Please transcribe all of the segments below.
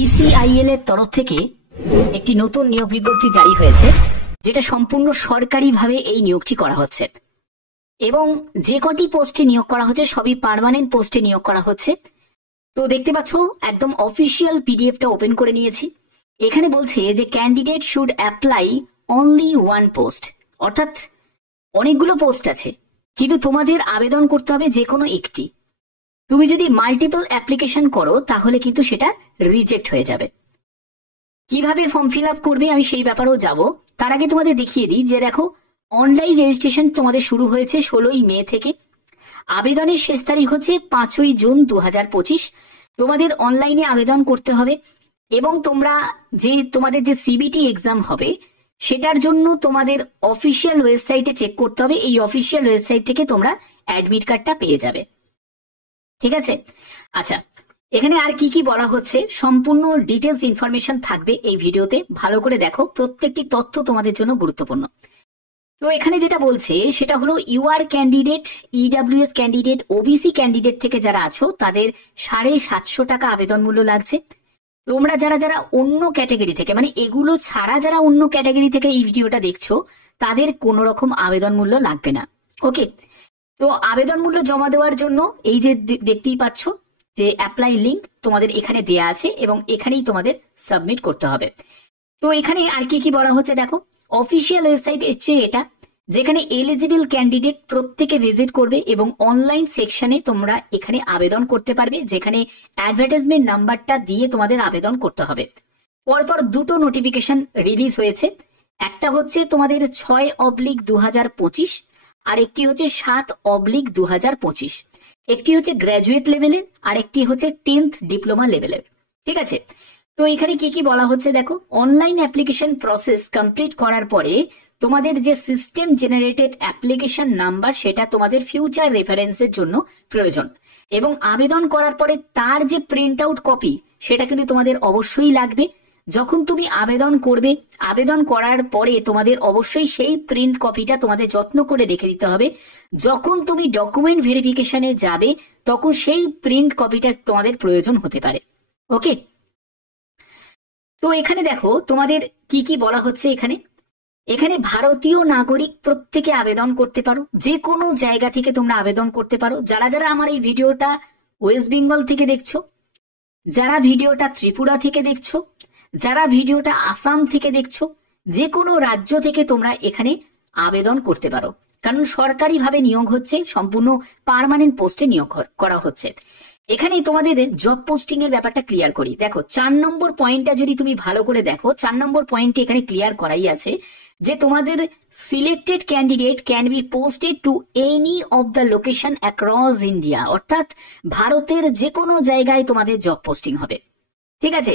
ECIL এর তরফ থেকে একটি নতুন নিয়োগ বিজ্ঞপ্তি জারি হয়েছে, যেটা সম্পূর্ণ সরকারিভাবে এই নিয়োগটি করা হচ্ছে এবং যে কটি পোস্টে নিয়োগ করা হচ্ছে সবই পার্মানেন্ট পোস্টে নিয়োগ করা হচ্ছে। তো দেখতে পাচ্ছ একদম অফিসিয়াল পিডিএফটা ওপেন করে নিয়েছি। এখানে বলছে যে candidate should apply only one post, অর্থাৎ অনেকগুলো পোস্ট আছে কিন্তু তোমাদের আবেদন করতে হবে যে কোনো একটি। তুমি যদি মাল্টিপল অ্যাপ্লিকেশন করো তাহলে কিন্তু সেটা রিজেক্ট হয়ে যাবে। কিভাবে ফর্ম ফিল আপ করবে আমি সেই ব্যাপারেও যাব। তার আগে তোমাদের দেখিয়ে দিই যে দেখো, অনলাইন রেজিস্ট্রেশন তোমাদের শুরু হয়েছে 16ই মে থেকে। আবেদনের শেষ তারিখ হচ্ছে 5ই জুন 2025। তোমাদের অনলাইনে আবেদন করতে হবে এবং তোমাদের যে সিবিটি এক্সাম হবে সেটার জন্য তোমাদের অফিসিয়াল ওয়েবসাইটে চেক করতে হবে। এই অফিসিয়াল ওয়েবসাইট থেকে তোমরা অ্যাডমিট কার্ডটা পেয়ে যাবে। ঠিক আছে, আচ্ছা এখানে আর কি কি বলা হচ্ছে সম্পূর্ণ ডিটেলস ইনফরমেশন থাকবে এই ভিডিওতে, ভালো করে দেখো, প্রত্যেকটি তথ্য তোমাদের জন্য গুরুত্বপূর্ণ। তো এখানে যেটা বলছে সেটা হলো UR candidate, EWS candidate, OBC candidate থেকে যারা আছো তাদের 750 টাকা আবেদন মূল্য লাগছে। তোমরা যারা যারা অন্য ক্যাটাগরি থেকে, মানে এগুলো ছাড়া যারা অন্য ক্যাটাগরি থেকে এই ভিডিওটা দেখছো তাদের কোনো রকম আবেদন মূল্য লাগবে না। ওকে, তো আবেদন মূল্য জমা দেওয়ার জন্য এই যে দেখতেই পাচ্ছ যে অ্যাপ্লাই লিংক তোমাদের এখানে দেয়া আছে এবং এখানেই তোমাদের সাবমিট করতে হবে। তো এখানে আর কি কি বলা হচ্ছে দেখো, অফিসিয়াল ওয়েবসাইট হচ্ছে এটা, যেখানে এলিজিবল ক্যান্ডিডেট প্রত্যেকে ভিজিট করবে এবং অনলাইন সেকশনে তোমরা এখানে আবেদন করতে পারবে, যেখানে অ্যাডভার্টাইজমেন্ট নাম্বারটা দিয়ে তোমাদের আবেদন করতে হবে। পরপর দুটো নোটিফিকেশন রিলিজ হয়েছে, একটা হচ্ছে তোমাদের 6/2025 আর একটি হচ্ছে 7/2025। একটি হচ্ছে গ্র্যাজুয়েট লেভেলের আর একটি হচ্ছে 10th ডিপ্লোমা লেভেলের। ঠিক আছে, তো এখানে কি কি বলা হচ্ছে দেখো, অনলাইন অ্যাপ্লিকেশন প্রসেস কমপ্লিট করার পরে তোমাদের যে সিস্টেম জেনারেটেড অ্যাপ্লিকেশন নাম্বার সেটা তোমাদের ফিউচার রেফারেন্সের জন্য প্রয়োজন এবং আবেদন করার পরে তার যে প্রিন্ট আউট কপি সেটা কিন্তু তোমাদের অবশ্যই লাগবে। যখন তুমি আবেদন করবে, আবেদন করার পরে তোমাদের অবশ্যই সেই প্রিন্ট কপিটা তোমাদের যত্ন করে রেখে দিতে হবে। যখন তুমি ডকুমেন্ট ভেরিফিকেশনে যাবে তখন সেই প্রিন্ট কপিটা তোমাদের প্রয়োজন হতে পারে। ওকে, তো এখানে দেখো তোমাদের কি কি বলা হচ্ছে। এখানে ভারতীয় নাগরিক প্রত্যেকে আবেদন করতে পারো, যে কোনো জায়গা থেকে তোমরা আবেদন করতে পারো। যারা যারা আমার এই ভিডিওটা ওয়েস্ট বেঙ্গল থেকে দেখছো, যারা ভিডিওটা ত্রিপুরা থেকে দেখছো, যারা ভিডিওটা আসাম থেকে দেখছো, যে কোনো রাজ্য থেকে তোমরা এখানে আবেদন করতে পারো, কারণ সরকারিভাবে নিয়োগ হচ্ছে, সম্পূর্ণ পার্মানেন্ট পোস্টে নিয়োগ করা হচ্ছে। এখানে তোমাদের জব পোস্টিং এর ব্যাপারটা ক্লিয়ার করি। দেখো 4 নম্বর পয়েন্টটা যদি তুমি ভালো করে দেখো, 4 নম্বর পয়েন্টে এখানে ক্লিয়ার করাই আছে যে তোমাদের selected candidate can be posted to any of the location across India, অর্থাৎ ভারতের যে কোনো জায়গায় তোমাদের জব পোস্টিং হবে। ঠিক আছে,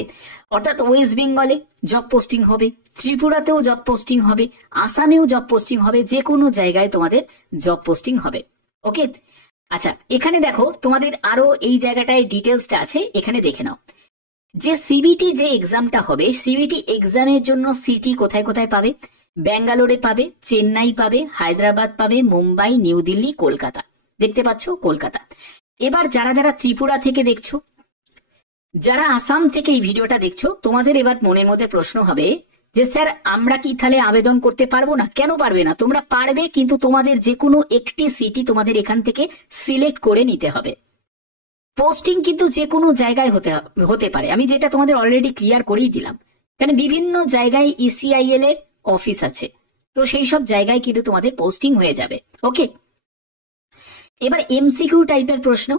অর্থাৎ ওয়েস্ট বেঙ্গলে জব পোস্টিং হবে, ত্রিপুরাতেও জব পোস্টিং হবে, আসামেও জব পোস্টিং হবে, যে কোনো জায়গায় তোমাদের জব পোস্টিং হবে। ওকে, আচ্ছা এখানে দেখো তোমাদের আরো এই জায়গাটায় ডিটেলসটা আছে, এখানে দেখে নাও যে সিবিটি যে এক্সামটা হবে, সিবিটি এক্সামের জন্য সিটি কোথায় কোথায় পাবে। ব্যাঙ্গালোরে পাবে, চেন্নাই পাবে, হায়দ্রাবাদ পাবে, মুম্বাই, নিউ দিল্লি, কলকাতা। দেখতে পাচ্ছ কলকাতা। এবার যারা যারা ত্রিপুরা থেকে দেখছো, যারা আসাম থেকে এই ভিডিওটা দেখছো, তোমাদের এবার মনের মধ্যে প্রশ্ন হবে যে স্যার আমরা কি তাহলে আবেদন করতে পারবো না? কেন পারবে না? তোমরা পারবে, কিন্তু তোমাদের যে কোনো একটি সিটি তোমাদের এখান থেকে সিলেক্ট করে নিতে হবে। পোস্টিং কিন্তু যে কোনো জায়গায় হতে পারে, আমি যেটা তোমাদের অলরেডি ক্লিয়ার করেই দিলাম, কারণ বিভিন্ন জায়গায় ইসিআইএল এর অফিস আছে, তো সেই সব জায়গায় কিন্তু তোমাদের পোস্টিং হয়ে যাবে। ওকে, এবার এমসিকিউ টাইপের প্রশ্ন,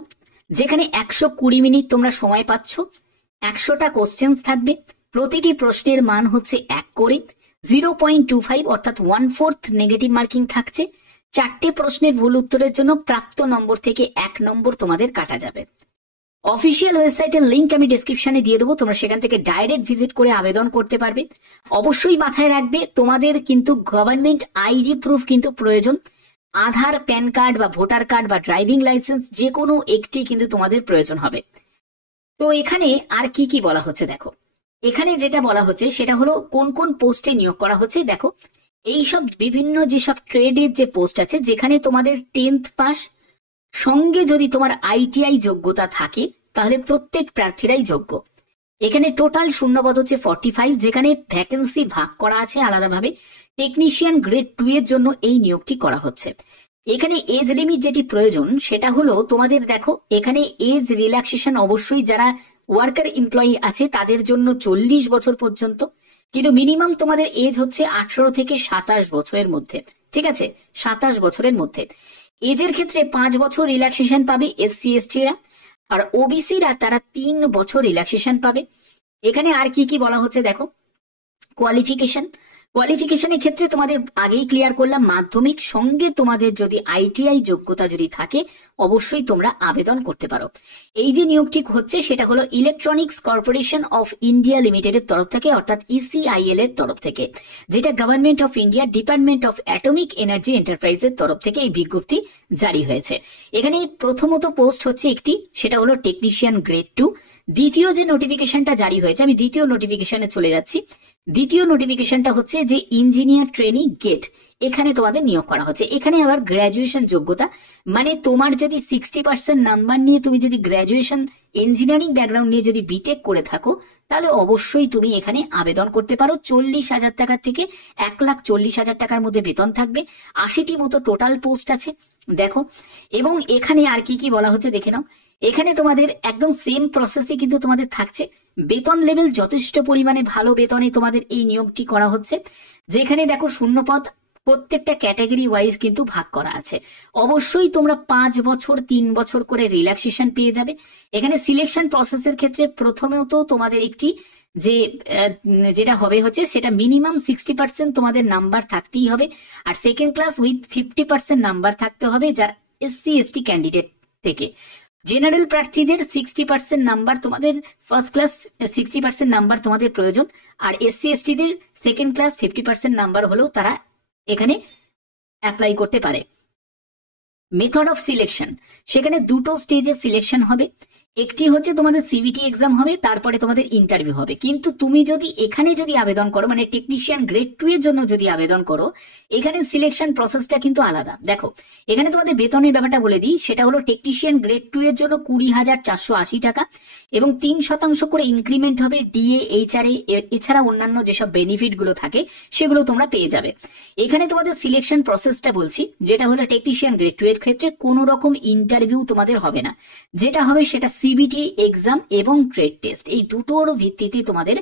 যেখানে 120 মিনিট তোমরা সময় পাচ্ছ, 100টা কোশ্চেন্স থাকবে, প্রতিটি প্রশ্নের মান হচ্ছে 1 করে, 0.25 অর্থাৎ 1/4 নেগেটিভ মার্কিং থাকছে। 4টে প্রশ্নের ভুল উত্তরের জন্য প্রাপ্ত নম্বর থেকে 1 নম্বর তোমাদের কাটা যাবে। অফিসিয়াল ওয়েবসাইটের লিংক আমি ডেসক্রিপশনে দিয়ে দেবো, তোমরা সেখান থেকে ডাইরেক্ট ভিজিট করে আবেদন করতে পারবে। অবশ্যই মাথায় রাখবে তোমাদের কিন্তু গভর্নমেন্ট আইডি প্রুফ কিন্তু প্রয়োজন। আধার, প্যান কার্ড বা ভোটার কার্ড বা ড্রাইভিং লাইসেন্স যে কোনো একটি কিন্তু তোমাদের প্রয়োজন হবে। তো এখানে আর কি কি বলা হচ্ছে দেখো, এখানে যেটা বলা হচ্ছে সেটা হলো কোন কোন পোস্টে নিয়োগ করা হচ্ছে। দেখো এই সব বিভিন্ন যেসব ট্রেডের যে পোস্ট আছে, যেখানে তোমাদের 10th পাস সঙ্গে যদি তোমার আইটিআই যোগ্যতা থাকে তাহলে প্রত্যেক প্রার্থীরাই যোগ্য। এখানে টোটাল শূন্যপদ হচ্ছে 45, যেখানে ভ্যাকেন্সি ভাগ করা আছে আলাদাভাবে। টেকনিশিয়ান গ্রেড 2 এর জন্য এই নিয়োগটি করা হচ্ছে। এখানে এজ লিমিট যেটি প্রয়োজন সেটা হলো তোমাদের দেখো এখানে এজ রিল্যাক্সেশন অবশ্যই যারা ওয়ার্কার এমপ্লয়ি আছে তাদের জন্য 40 বছর পর্যন্ত, কিন্তু মিনিমাম তোমাদের এজ হচ্ছে 18 থেকে 27 বছরের মধ্যে, ঠিক আছে, 27 বছরের মধ্যে। এজের ক্ষেত্রে 5 বছর রিল্যাক্সেশন পাবে SC ST রা, আর ওবিসি রা তারা 3 বছর রিল্যাক্সেশন পাবে। এখানে আর কি কি বলা হচ্ছে দেখো, কোয়ালিফিকেশনের ক্ষেত্রে তোমাদের আগেই ক্লিয়ার করলাম, মাধ্যমিক সঙ্গে তোমাদের যদি ITI যোগ্যতা যদি থাকে অবশ্যই তোমরা আবেদন করতে পারো। এই যে নিয়োগটি হচ্ছে সেটা হলো ইলেকট্রনিক্স কর্পোরেশন অফ ইন্ডিয়া লিমিটেডের তরফ থেকে, অর্থাৎ ECIL এর তরফ থেকে, যেটা government of India department of atomic energy এন্টারপ্রাইজের তরফ থেকে এই বিজ্ঞপ্তি জারি হয়েছে। এখানে প্রথমত পোস্ট হচ্ছে একটি, সেটা হলো টেকনিশিয়ান গ্রেড 2। দ্বিতীয় যে নোটিফিকেশনটা জারি হয়েছে, আমি দ্বিতীয় নোটিফিকেশনে চলে যাচ্ছি। দ্বিতীয় নোটিফিকেশনটা হচ্ছে যে ইঞ্জিনিয়ার ট্রেনিং গেট, এখানে তোমাদের নিয়োগ করা হচ্ছে। এখানে আবার গ্র্যাজুয়েশন যোগ্যতা, মানে তোমার যদি 60% নাম্বার নিয়ে তুমি যদি গ্র্যাজুয়েশন ইঞ্জিনিয়ারিং ব্যাকগ্রাউন্ড নিয়ে যদি বিটেক করে থাকো তাহলে অবশ্যই তুমি এখানে আবেদন করতে পারো। 40,000 টাকা থেকে 1,40,000 টাকার মধ্যে বেতন থাকবে। 80টি মতো টোটাল পোস্ট আছে দেখো। এবং এখানে আর কি কি বলা হচ্ছে দেখে নাও। এখানে তোমাদের একদম সেম প্রসেসে কিন্তু তোমাদের থাকছে। বেতন লেভেল যথেষ্ট পরিমাণে ভালো বেতনে তোমাদের এই নিয়োগটি করা হচ্ছে। যেখানে দেখো শূন্যপদ প্রত্যেকটা ক্যাটাগরি ওয়াইজ কিন্তু ভাগ করা আছে। অবশ্যই তোমরা 5 বছর 3 বছর করে রিল্যাক্সেশন পেয়ে যাবে। এখানে সিলেকশন প্রসেসের ক্ষেত্রে প্রথমেও তো তোমাদের একটি যেটা হবে হচ্ছে সেটা মিনিমাম 60% তোমাদের নাম্বার থাকতেই হবে, আর সেকেন্ড ক্লাস উইথ 50% নাম্বার থাকতে হবে যার SC ST ক্যান্ডিডেট থেকে। জেনারেল প্রার্থীদের 60% নাম্বার, তোমাদের ফার্স্ট ক্লাস 60% নাম্বার তোমাদের প্রয়োজন, আর SC ST দের সেকেন্ড ক্লাস 50% নাম্বার হলেও তারা এখানে অ্যাপ্লাই করতে পারে। মেথড অফ সিলেকশন, সেখানে দুটো স্টেজে সিলেকশন হবে। একটি হচ্ছে তোমাদের CBT এক্সাম হবে, তারপরে তোমাদের ইন্টারভিউ হবে। কিন্তু তুমি যদি এখানে যদি আবেদন করো, মানে টেকনিশিয়ান গ্রেড 2 এর জন্য যদি আবেদন করো, এখানে সিলেকশন প্রসেসটা কিন্তু আলাদা। দেখো এখানে তোমাদের বেতনের ব্যাপারটা বলে দিই, সেটা হলো টেকনিশিয়ান গ্রেড 2 এর জন্য 20,480 টাকা এবং 3% করে ইনক্রিমেন্ট হবে DA HRA, এছাড়া অন্যান্য যেসব বেনিফিট গুলো থাকে সেগুলো তোমরা পেয়ে যাবে। এখানে তোমাদের সিলেকশন প্রসেসটা বলছি, যেটা হলো টেকনিশিয়ান গ্রেড 2 এর ক্ষেত্রে কোনো রকম ইন্টারভিউ তোমাদের হবে না। যেটা হবে সেটা CBT এক্সাম এবং ট্রেড টেস্ট, এই দুটোর ভিত্তিতে তোমাদের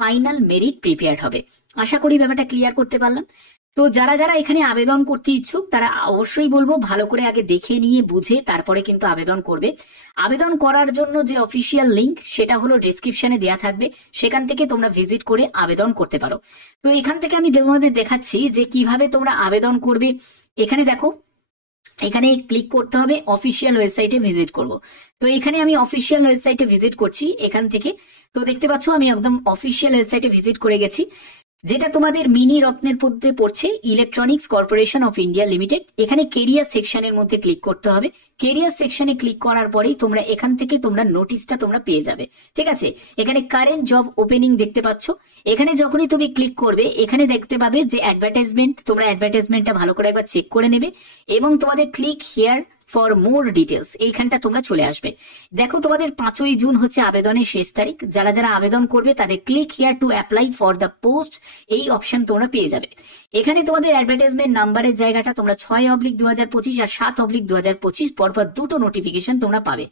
ফাইনাল মেরিট প্রিপেয়ার হবে। আশা করি ব্যাপারটা ক্লিয়ার করতে পারলাম। তো যারা যারা এখানে আবেদন করতে ইচ্ছুক তারা অবশ্যই বলবো ভালো করে আগে দেখে নিয়ে বুঝে তারপরে কিন্তু আবেদন করবে। আবেদন করার জন্য যে অফিসিয়াল লিংক সেটা হলো ডেসক্রিপশনে দেওয়া থাকবে, সেখান থেকে তোমরা ভিজিট করে আবেদন করতে পারো। তো এখান থেকে আমি তোমাদের দেখাচ্ছি যে কিভাবে তোমরা আবেদন করবে। এখানে দেখো, এখানে ক্লিক করতে হবে, অফিসিয়াল ওয়েবসাইটে ভিজিট করব। তো এখানে আমি অফিসিয়াল ওয়েবসাইটে ভিজিট করছি এখান থেকে। তো দেখতে পাচ্ছ আমি একদম অফিসিয়াল ওয়েবসাইটে ভিজিট করে গেছি, যেটা তোমাদের মিনি রত্নের মধ্যে পড়ছে electronics corporation of India limited. এখানে কেরিয়ার সেকশনের মধ্যে ক্লিক করতে হবে। কেরিয়ার সেকশনে ক্লিক করার পরেই তোমরা এখান থেকে তোমরা নোটিশটা তোমরা পেয়ে যাবে, ঠিক আছে। এখানে কারেন্ট জব ওপেনিং দেখতে পাচ্ছ। এখানে যখনই তুমি ক্লিক করবে এখানে দেখতে পাবে যে অ্যাডভার্টাইজমেন্ট, তোমরা অ্যাডভার্টাইজমেন্টটা ভালো করে একবার চেক করে নেবে এবং তোমাদের click here for more details এইখানটা তোমরা চলে আসবে। দেখো তোমাদের 5ই জুন হচ্ছে আবেদনের শেষ তারিখ। যারা যারা আবেদন করবে তাদের click here to apply for the post এই অপশন তোমরা পেয়ে যাবে। এখানে তোমাদের অ্যাডভার্টাইজমেন্ট নাম্বারের জায়গাটা তোমরা 6/2025 আর 7/2025 পরপর দুটো নোটিফিকেশন তোমরা পাবে।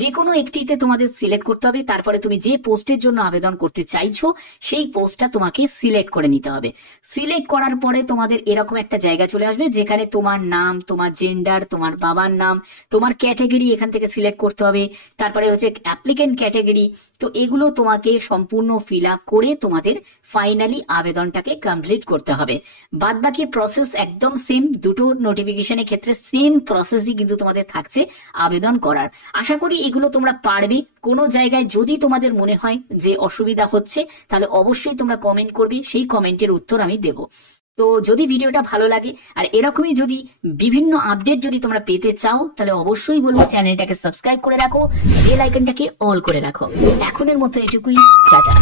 যে কোনো একটিতে তোমাদের সিলেক্ট করতে হবে, তারপরে তুমি যে পোস্টের জন্য আবেদন করতে চাইছো সেই পোস্টটা তোমাকে সিলেক্ট করে নিতে হবে। সিলেক্ট করার পরে তোমাদের এরকম একটা জায়গা চলে আসবে যেখানে তোমার নাম, তোমার জেন্ডার, তোমার বাবার নাম, তোমার ক্যাটাগরি এখান থেকে সিলেক্ট করতে হবে। তারপরে হচ্ছে অ্যাপ্লিকেন্ট ক্যাটাগরি। তো এগুলো তোমাকে সম্পূর্ণ ফিল আপ করে তোমাদের ফাইনালি আবেদনটাকে কমপ্লিট করতে হবে। বাদ বাকি প্রসেস একদম সেম, দুটো নোটিফিকেশনের ক্ষেত্রে সেম প্রসেসই কিন্তু তোমাদের থাকছে আবেদন করার। আশা করি এগুলো তোমরা পারবে। কোনো জায়গায় যদি তোমাদের মনে হয় যে অসুবিধা হচ্ছে তাহলে অবশ্যই তোমরা কমেন্ট করবে, সেই কমেন্টের উত্তর আমি দেব। তো যদি ভিডিওটা ভালো লাগে আর এরকমই যদি বিভিন্ন আপডেট যদি তোমরা পেতে চাও তাহলে অবশ্যই বলবো চ্যানেলটাকে সাবস্ক্রাইব করে রাখো, বেল আইকনটাকে অল করে রাখো। এখনের মতো এটুকুই, টাটা।